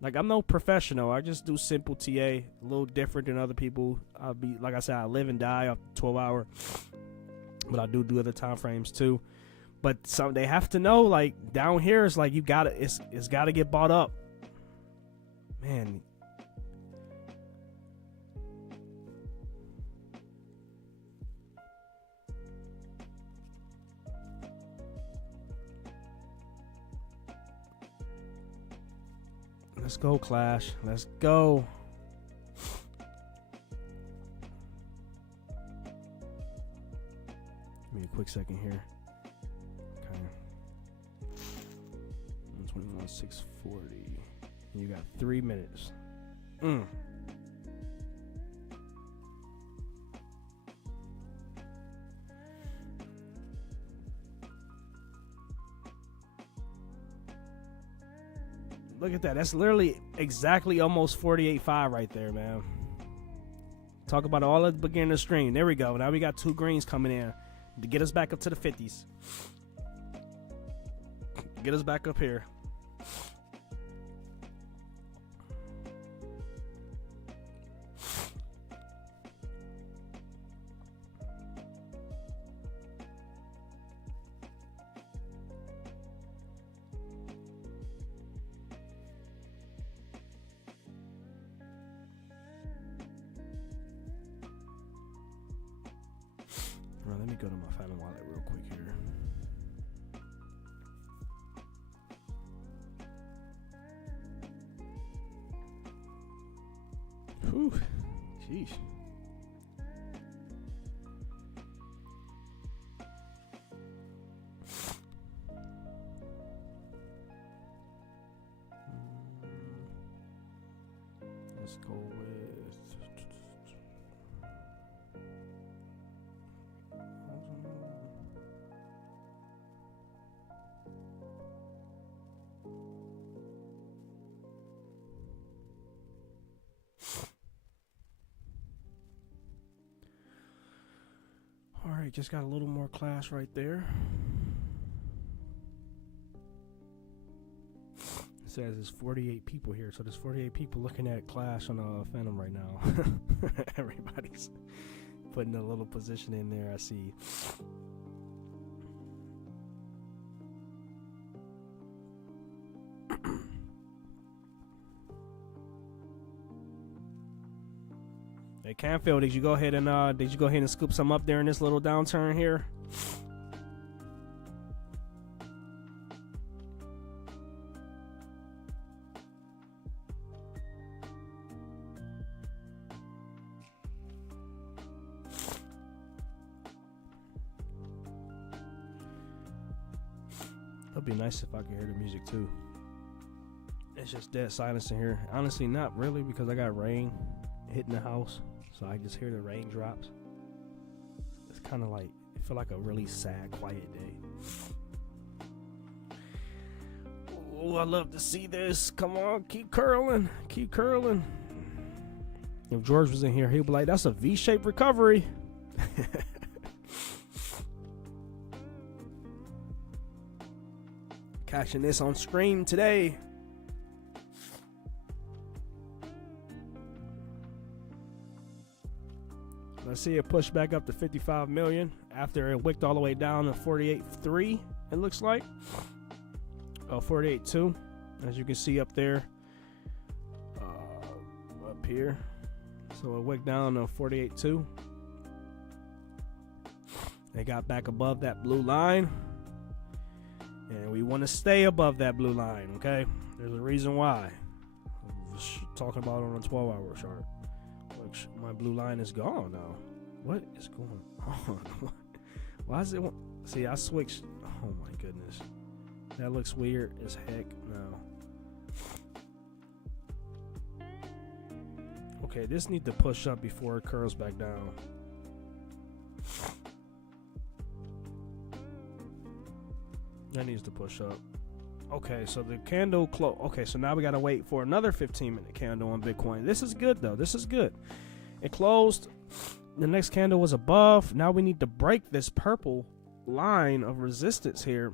Like I'm no professional. I just do simple TA, a little different than other people. I'll be like I said, I live and die off 12-hour, but I do other time frames too. But some they have to know, like down here, it's like it's gotta get bought up, man. Let's go, Clash. Let's go. Give me a quick second here. Okay. 121,640. You got 3 minutes. Look at that. That's literally exactly almost 48.5 right there, man. Talk about all at the beginning of the stream. There we go. Now we got 2 greens coming in to get us back up to the 50s. Get us back up here. Let me go to my Phantom wallet real quick here. Whew. Sheesh. Let's Let's go with. All right, just got a little more class right there. It says there's 48 people here, so there's 48 people looking at Clash on Phantom right now. Everybody's putting a little position in there, I see. Hey, Canfield, did you go ahead and scoop some up there in this little downturn here? It'd be nice if I could hear the music too. It's just dead silence in here. Honestly, not really, because I got rain hitting the house, so I just hear the raindrops. It's kind of like, I feel like a really sad, quiet day. Oh, I love to see this. Come on, keep curling, keep curling. If George was in here, he'd be like, that's a V-shaped recovery. Catching this on stream today. Let's see it push back up to 55 million after it wicked all the way down to 48.3. It looks like 48.2, as you can see up there, up here. So it wicked down to 48.2. They got back above that blue line. And we want to stay above that blue line, okay? There's a reason why. I was talking about it on a 12-hour chart. Which my blue line is gone now. What is going on? Why is it? See, I switched. Oh my goodness. That looks weird as heck now. Okay, this needs to push up before it curls back down. That needs to push up. Okay, so the candle close. Okay, so now we gotta wait for another 15-minute candle on Bitcoin. This is good though. This is good. It closed. The next candle was above. Now we need to break this purple line of resistance here,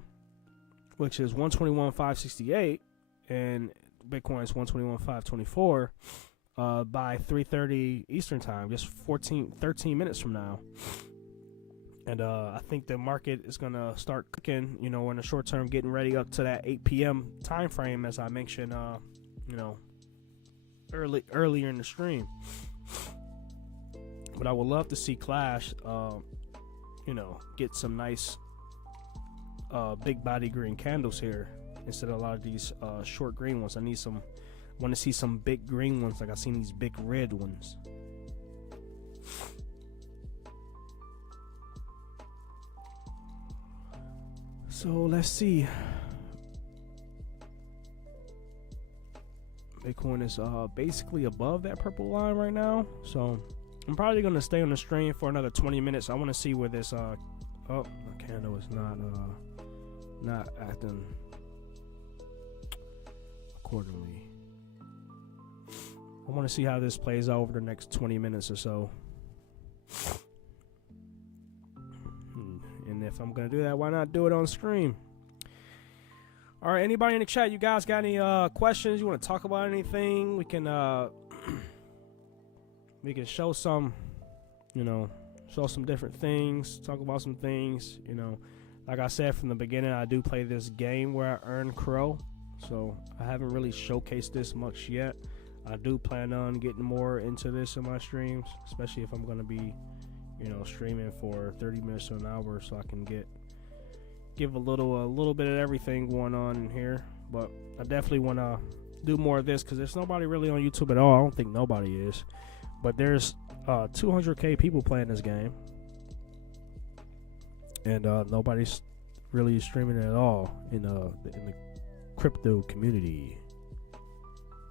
which is 121.568, and Bitcoin's 121.524 by 3:30 Eastern time, just 13 minutes from now. And I think the market is going to start cooking, you know, in the short term, getting ready up to that 8 p.m. time frame, as I mentioned, you know, earlier in the stream. But I would love to see Clash, you know, get some nice big body green candles here instead of a lot of these short green ones. I want to see some big green ones, like I've seen these big red ones. So let's see. Bitcoin is basically above that purple line right now. So I'm probably going to stay on the stream for another 20 minutes. I want to see where this oh, the candle is not acting accordingly. I want to see how this plays out over the next 20 minutes or so. And if I'm going to do that, why not do it on stream? All right, anybody in the chat, you guys got any questions? You want to talk about anything? We can show some, you know, show some different things, talk about some things, you know. Like I said from the beginning, I do play this game where I earn Crow, so I haven't really showcased this much yet. I do plan on getting more into this in my streams, especially if I'm going to be, you know, streaming for 30 minutes to an hour, so I can give a little bit of everything going on in here. But I definitely want to do more of this because there's nobody really on YouTube at all. I don't think nobody is, but there's 200k people playing this game, and nobody's really streaming at all in the crypto community.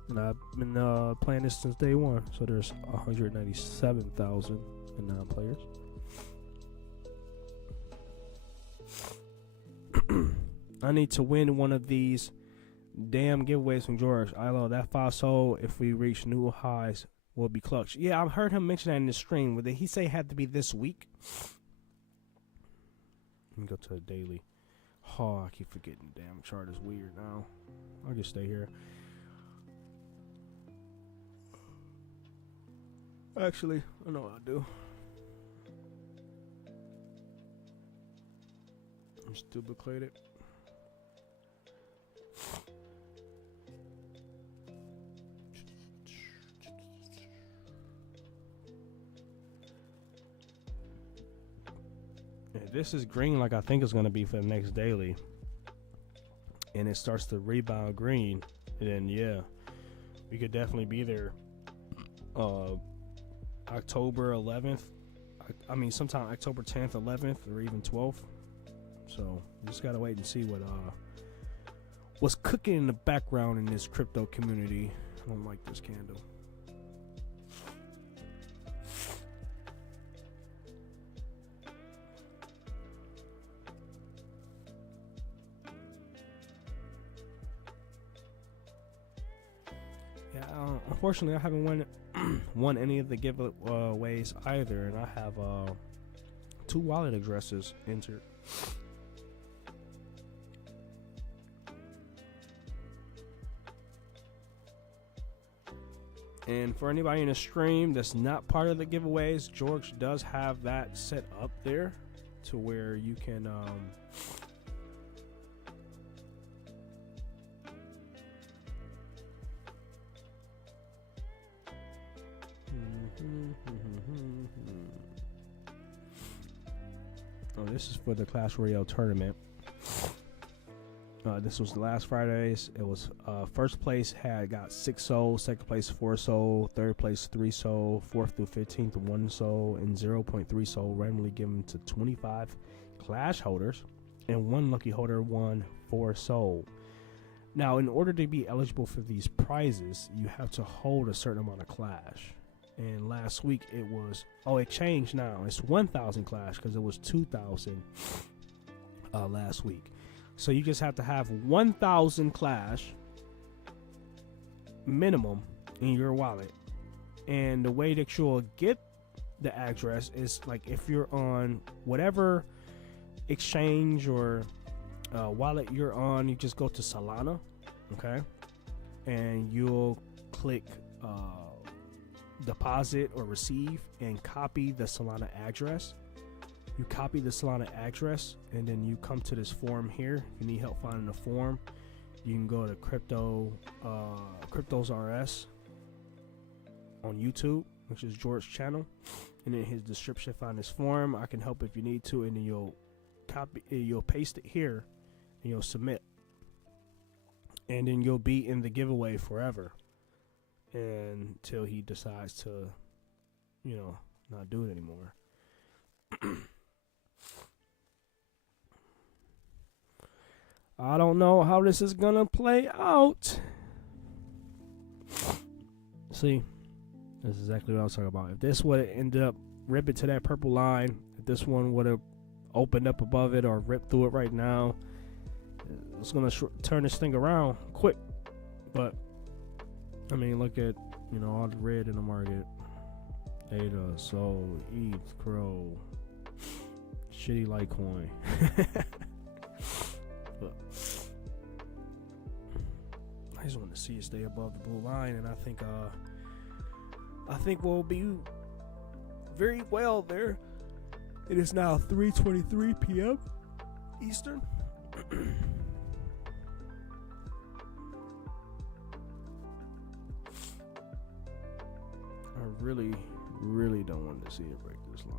And I've been playing this since day one. So there's 197,009 players. I need to win one of these damn giveaways from George. I love that 5 soul. If we reach new highs, will be clutch. Yeah, I've heard him mention that in the stream. Did he say it had to be this week? Let me go to the daily. Oh, I keep forgetting. The damn chart is weird now. I'll just stay here. Actually, I know what I'll do. I'm stupid-clated. If this is green like I think it's going to be for the next daily, and it starts to rebound green, then yeah, we could definitely be there October 11th. I mean, sometime October 10th, 11th, or even 12th. So we just gotta wait and see what's cooking in the background in this crypto community. I don't like this candle. Yeah, unfortunately, I haven't won any of the giveaways either, and I have 2 wallet addresses entered. And for anybody in the stream that's not part of the giveaways, George does have that set up there to where you can oh, this is for the Clash Royale tournament. This was the last Fridays. It was first place got 6 souls, second place 4 soul, third place 3 soul, 4th through 15th 1 soul, and 0.3 soul randomly given to 25 Clash holders, and 1 lucky holder won 4 soul. Now, in order to be eligible for these prizes, you have to hold a certain amount of Clash. And last week it was, it changed now. It's 1,000 Clash because it was 2,000 last week. So you just have to have 1,000 Clash minimum in your wallet. And the way that you'll get the address is like if you're on whatever exchange or wallet you're on, you just go to Solana, okay? And you'll click deposit or receive and copy the Solana address. You copy the Solana address, and then you come to this form here. If you need help finding the form, you can go to Cryptos RS on YouTube, which is George's channel, and in his description find this form. I can help if you need to, and then you'll paste it here, and you'll submit, and then you'll be in the giveaway forever until he decides to, not do it anymore. I don't know how this is gonna play out. See, this is exactly what I was talking about. If this would have ended up ripping to that purple line, if this one would have opened up above it or ripped through it right now, it's gonna turn this thing around quick. But I mean, look at all the red in the market. Ada, Soul, ETH, Crow, shitty Litecoin. But I just want to see it stay above the blue line, and I think we'll be very well there. It is now 3:23 p.m. Eastern. I really don't want to see it break this line.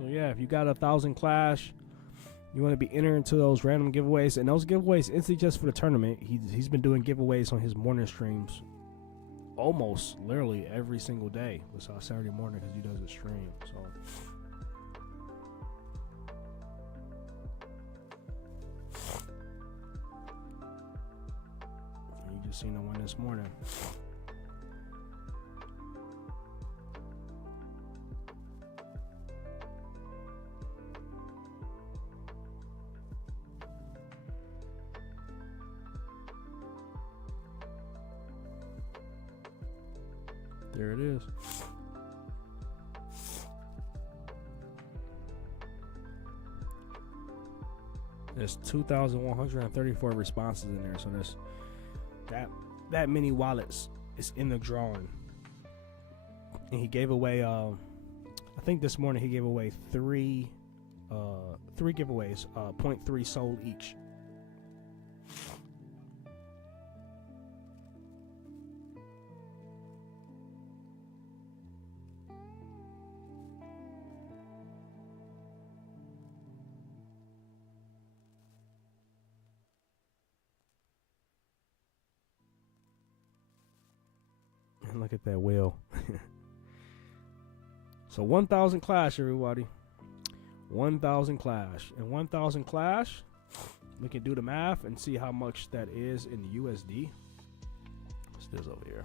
So yeah, if you got 1,000 Clash, you want to be entering into those random giveaways, and those giveaways isn't just for the tournament. He's been doing giveaways on his morning streams, almost literally every single day, besides Saturday morning because he does a stream. So you just seen the one this morning. There it is. There's 2,134 responses in there, so there's that many wallets is in the drawing. And he gave away I think this morning he gave away three giveaways, 0.3 sold each. And look at that whale. So 1,000 Clash, everybody. 1,000 Clash. And 1,000 Clash, we can do the math and see how much that is in USD. What's this over here?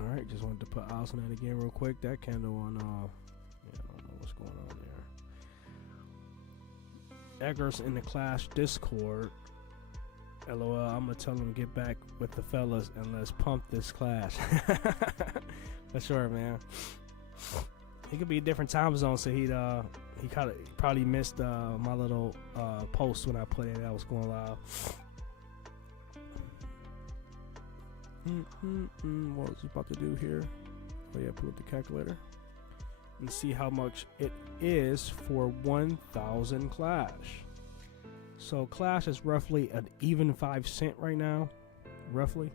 Alright, just wanted to put eyes on that again real quick. That candle on, yeah, I don't know what's going on there. Edgar's in the Clash Discord. LOL, I'm gonna tell him to get back with the fellas and let's pump this Clash. For sure, man. He could be a different time zone, so he probably missed my little post when I put it. I was going live. What was he about to do here? Oh yeah, pull up the calculator and see how much it is for 1,000 Clash. So Clash is roughly an even 5 cent right now, roughly.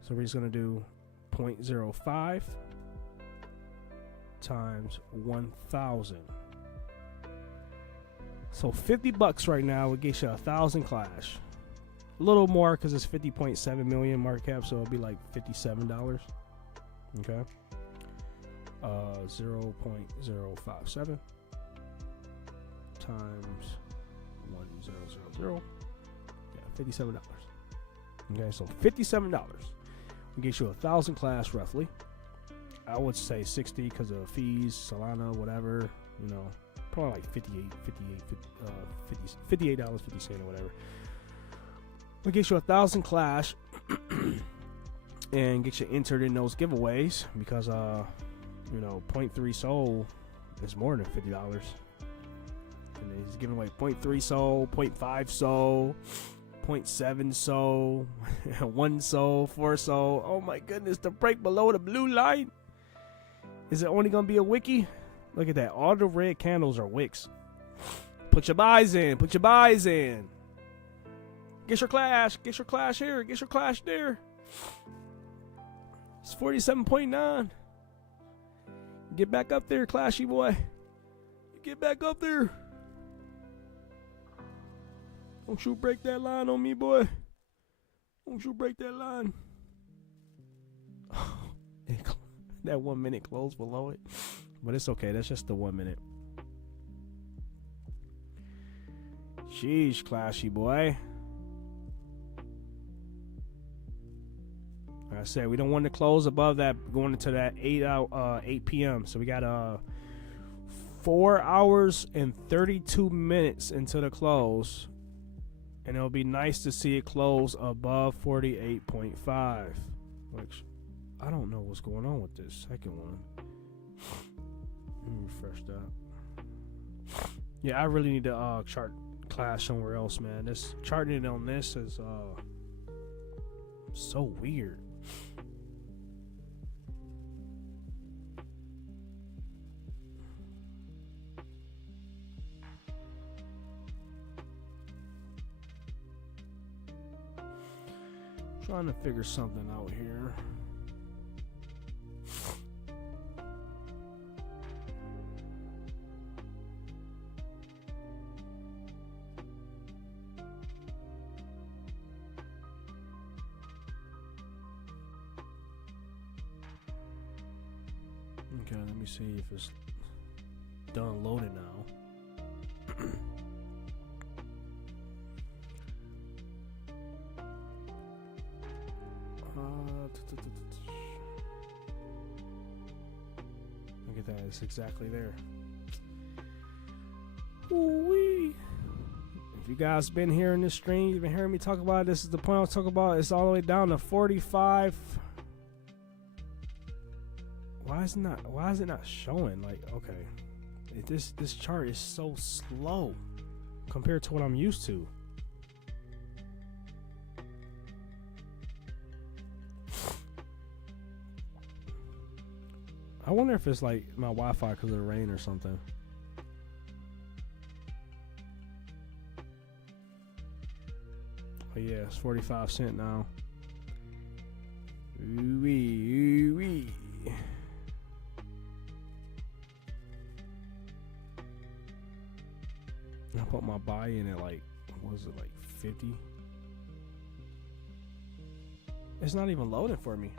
So we're just gonna do 0.05 times 1,000. So $50 right now would get you 1,000 Clash. A little more because it's 50.7 million market cap, so it'll be like $57. Okay. 0.057 times 1,000. Yeah, $57. Okay, so $57 will get you 1,000 Clash roughly. I would say 60 because of fees, Solana, whatever. You know, probably like $58.50 or whatever. We'll get you 1,000 Clash and get you entered in those giveaways because you know, 0.3 soul is more than $50. And then he's giving away 0.3 soul, 0.5 soul, 0.7 soul, 1 soul, 4 soul. Oh my goodness, the break below the blue line. Is it only gonna be a wiki? Look at that. All the red candles are wicks. Put your buys in. Put your buys in. Get your Clash. Get your Clash here. Get your Clash there. It's 47.9. Get back up there, Clashy boy. Get back up there. Don't you break that line on me, boy. Don't you break that line. That 1 minute closed below it. But it's okay. That's just the 1 minute. Sheesh, Clashy boy. Like I said, we don't want to close above that going into that 8 p.m. So we got 4 hours and 32 minutes into the close. And it'll be nice to see it close above 48.5. Which I don't know what's going on with this second one. Let me refresh that. Yeah, I really need to chart Clash somewhere else, man. This charting it on this is so weird. Trying to figure something out here. Okay, let me see if it's done loading now. Look at that, it's exactly there. Ooh-wee. If you guys been hearing this stream, you've been hearing me talk about it, this is the point I was talking about. It's all the way down to 45. Why is it not showing? Like, okay, this chart is so slow compared to what I'm used to. I wonder if it's like my Wi-Fi because of the rain or something. Oh yeah, it's 45 cents now. Ooh-wee, ooh-wee. I put my buy in at like, what was it, like 50? It's not even loading for me.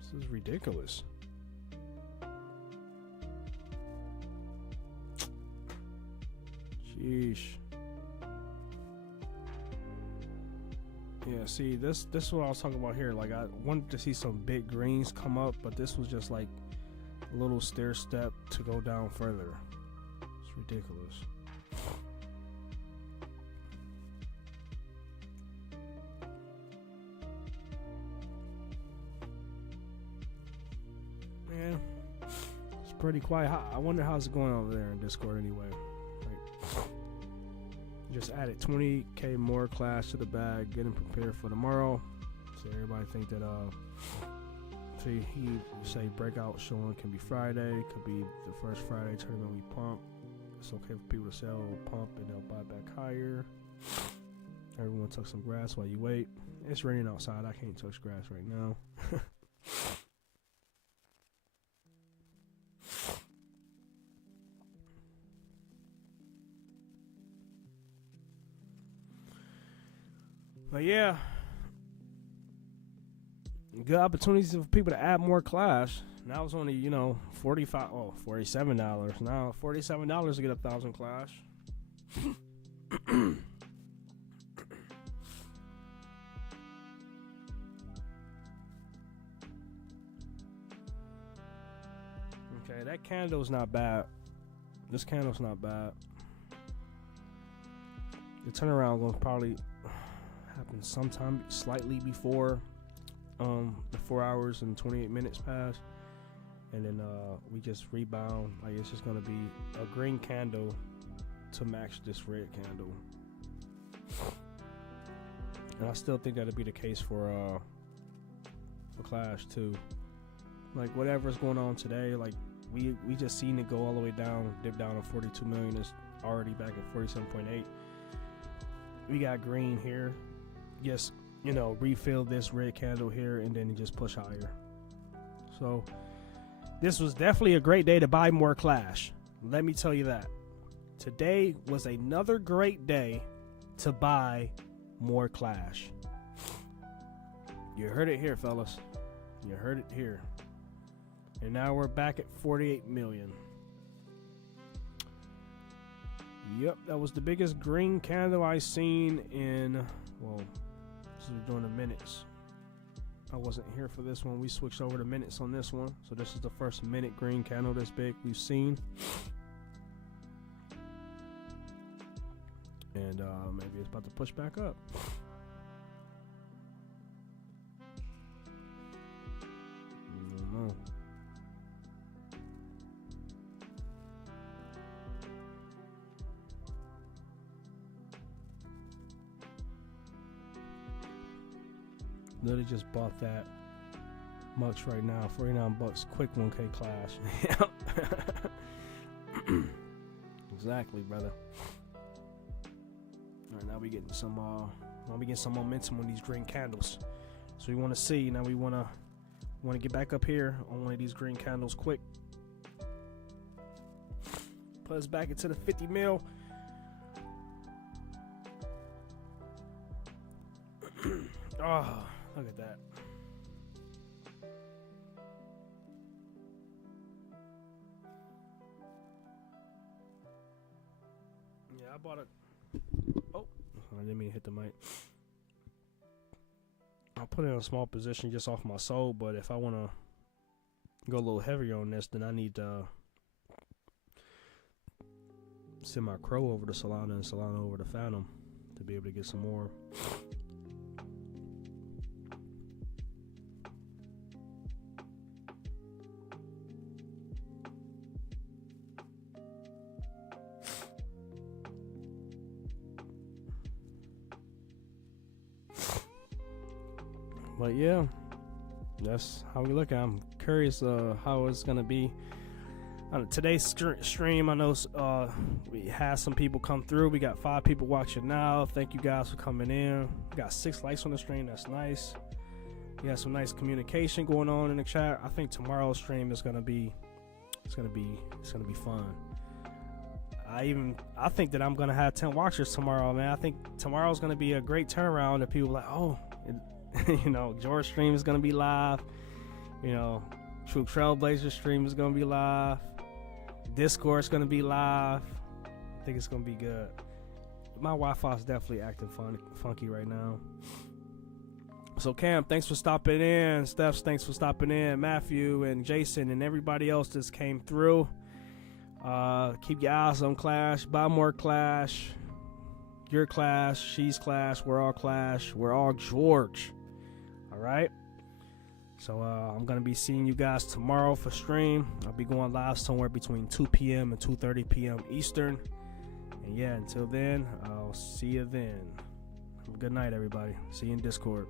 This is ridiculous. Sheesh. Yeah, see, this is what I was talking about here. Like, I wanted to see some big greens come up, but this was just like a little stair step to go down further. It's ridiculous. Man, it's pretty quiet. I wonder how's it going over there in Discord anyway. Like, just added 20k more class to the bag, getting prepared for tomorrow. So everybody think that see, he say breakout showing can be Friday, could be the first Friday tournament we pump. It's okay for people to sell or pump and they'll buy back higher. Everyone touch some grass while you wait. It's raining outside. I can't touch grass right now. But yeah, good opportunities for people to add more class. Now it's only, $47. Now $47 to get 1,000 class. Okay, that candle's not bad. This candle's not bad. The turnaround will probably happen sometime slightly before the 4 hours and 28 minutes pass, and then we just rebound. Like, it's just gonna be a green candle to match this red candle, and I still think that'll be the case for Clash too. Like, whatever's going on today, like we just seen it go all the way down, dip down to 42 million. It's already back at 47.8. We got green here. Just, refill this red candle here and then just push higher. So this was definitely a great day to buy more Clash. Let me tell you that. Today was another great day to buy more Clash. You heard it here, fellas. You heard it here. And now we're back at 48 million. Yep, that was the biggest green candle I seen in, well, this is doing the minutes. I wasn't here for this one. We switched over to minutes on this one. So this is the first minute green candle this big we've seen. And maybe it's about to push back up. I don't know. Literally just bought that much right now, 49 bucks, quick 1K Clash. Exactly, brother. All right, now we getting some momentum on these green candles. So we want to see, now we want to get back up here on one of these green candles quick. Put us back into the 50 mil. Oh, look at that. I bought a. Oh, I didn't mean to hit the mic. I'll put it in a small position just off my soul, but if I want to go a little heavier on this, then I need to send my Crow over to Solana and Solana over to Phantom to be able to get some more. But yeah, that's how we look at it. I'm curious how it's going to be. Today's stream, I know we had some people come through. We got 5 people watching now. Thank you guys for coming in. We got 6 likes on the stream. That's nice. We got some nice communication going on in the chat. I think tomorrow's stream is going to be fun. I think that I'm going to have 10 watchers tomorrow, man. I think tomorrow's going to be a great turnaround that people are like, oh, you know, George stream is going to be live. You know, True Trailblazer stream is going to be live. Discord is going to be live. I think it's going to be good. My Wi-Fi is definitely acting funky right now. So Cam, thanks for stopping in. Stephs, thanks for stopping in. Matthew and Jason and everybody else just came through. Keep your eyes on Clash. Buy more Clash. Your Clash. She's Clash. We're all Clash. We're all George. All right. So I'm going to be seeing you guys tomorrow for stream. I'll be going live somewhere between 2 p.m. and 2:30 p.m. Eastern. And yeah, until then, I'll see you then. Have a good night, everybody. See you in Discord.